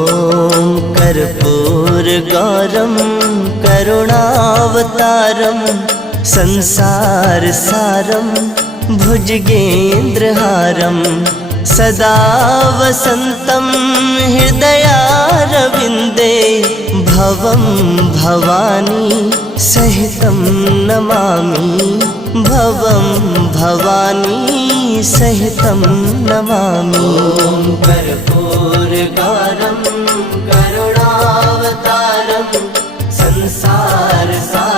ॐ कर्पूरगौरं करुणावतारं संसारसारं भुजगेन्द्रहारं सदा वसन्तं हृदयारविन्दे भवं भवानी सहितं नमामि भवं भवानी सहितं नमामि। कर्पूरगौरं करुणावतारं संसारसारं